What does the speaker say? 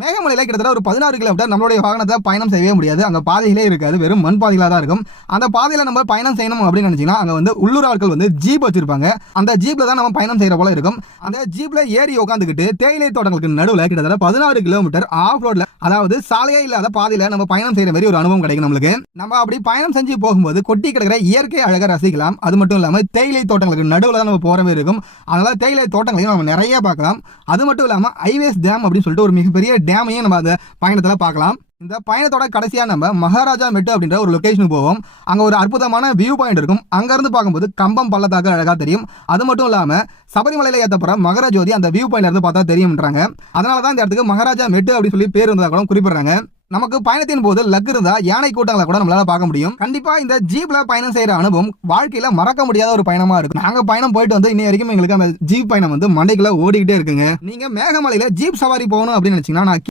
மேகமலையில கிட்டத்தட்ட ஒரு 16 கிலோமீட்டர் நம்மளுடைய வாகனத்தை பயணம் செய்யவே முடியாது. அங்க பாதைகளே இருக்காது, வெறும் மண் பாதைகளா தான் இருக்கும். அந்த பாதையில நம்ம பயணம் செய்யணும் அப்படின்னு நினைச்சீங்கன்னா அங்க வந்து உள்ளூர் ஆட்கள் வந்து ஜீப் வச்சிருப்பாங்க. அந்த ஜீப்ல தான் நம்ம பயணம் செய்யற போல இருக்கும். அந்த ஜீப்ல ஏறி உட்காந்துக்கிட்டு தேயிலை தோட்டங்களுக்கு நடுவுல கிட்டத்தட்ட 16 கிலோமீட்டர் ஆஃப் ரோட்ல, அதாவது சாலையே இல்லாத பாதையில நம்ம பயணம் செய்யற மாதிரி ஒரு அனுபவம் கிடைக்கும் நம்மளுக்கு. நம்ம அப்படி பயணம் செஞ்சு போகும்போது கொட்டி கிடக்கிற இயற்கை அழகை ரசிக்கலாம். அது மட்டும் இல்லாம தேயிலை தோட்டங்களுக்கு நடுவுல தான் நம்ம போற மாதிரி இருக்கும். அதனால தேயிலை தோட்டங்களையும் நம்ம நிறைய பார்க்கலாம். அது மட்டும் இல்லாம ஐவேஸ் டேம் அப்படின்னு சொல்லிட்டு ஒரு மிகப்பெரிய டேமையும் நம்ம அந்த பயணத்துல பார்க்கலாம். இந்த பயணத்தோட கடைசியா நம்ம மகாராஜா மெட்டு அப்படின்ற ஒரு லொகேஷனுக்கு போவோம். அங்க ஒரு அற்புதமான வியூ பாயிண்ட் இருக்கும். அங்க இருந்து பார்க்கும்போது கம்பம் பள்ளத்தாக்கு அழகா தெரியும். அது மட்டும் இல்லாம சபரிமலையில ஏற்றப்படுற மகர ஜோதி அந்த வியூ பாயிண்ட்ல இருந்து பார்த்தா தெரியும்ன்றாங்க. அதனாலதான் இந்த இடத்துக்கு மகாராஜா மெட்டு அப்படின்னு சொல்லி பேர் வந்ததா கூட குறிப்பிடுறாங்க. நமக்கு பயணத்தின் போது லக் இருந்தா யானை கூட்டங்களை கூட நம்மளால பார்க்க முடியும். கண்டிப்பா இந்த ஜீப்ல பயணம் செய்யற அனுபவம் வாழ்க்கையில மறக்க முடியாத ஒரு பயணமா இருக்கும். நாங்க பயணம் போயிட்டு வந்து இன்னை வரைக்கும் எங்களுக்கு அந்த ஜீப் பயணம் வந்து மண்டைக்குள்ள ஓடிக்கிட்டே இருக்குங்க. நீங்க மேகமலையில ஜீப் சவாரி போகணும் அப்படின்னு நினைச்சீங்கன்னா நான்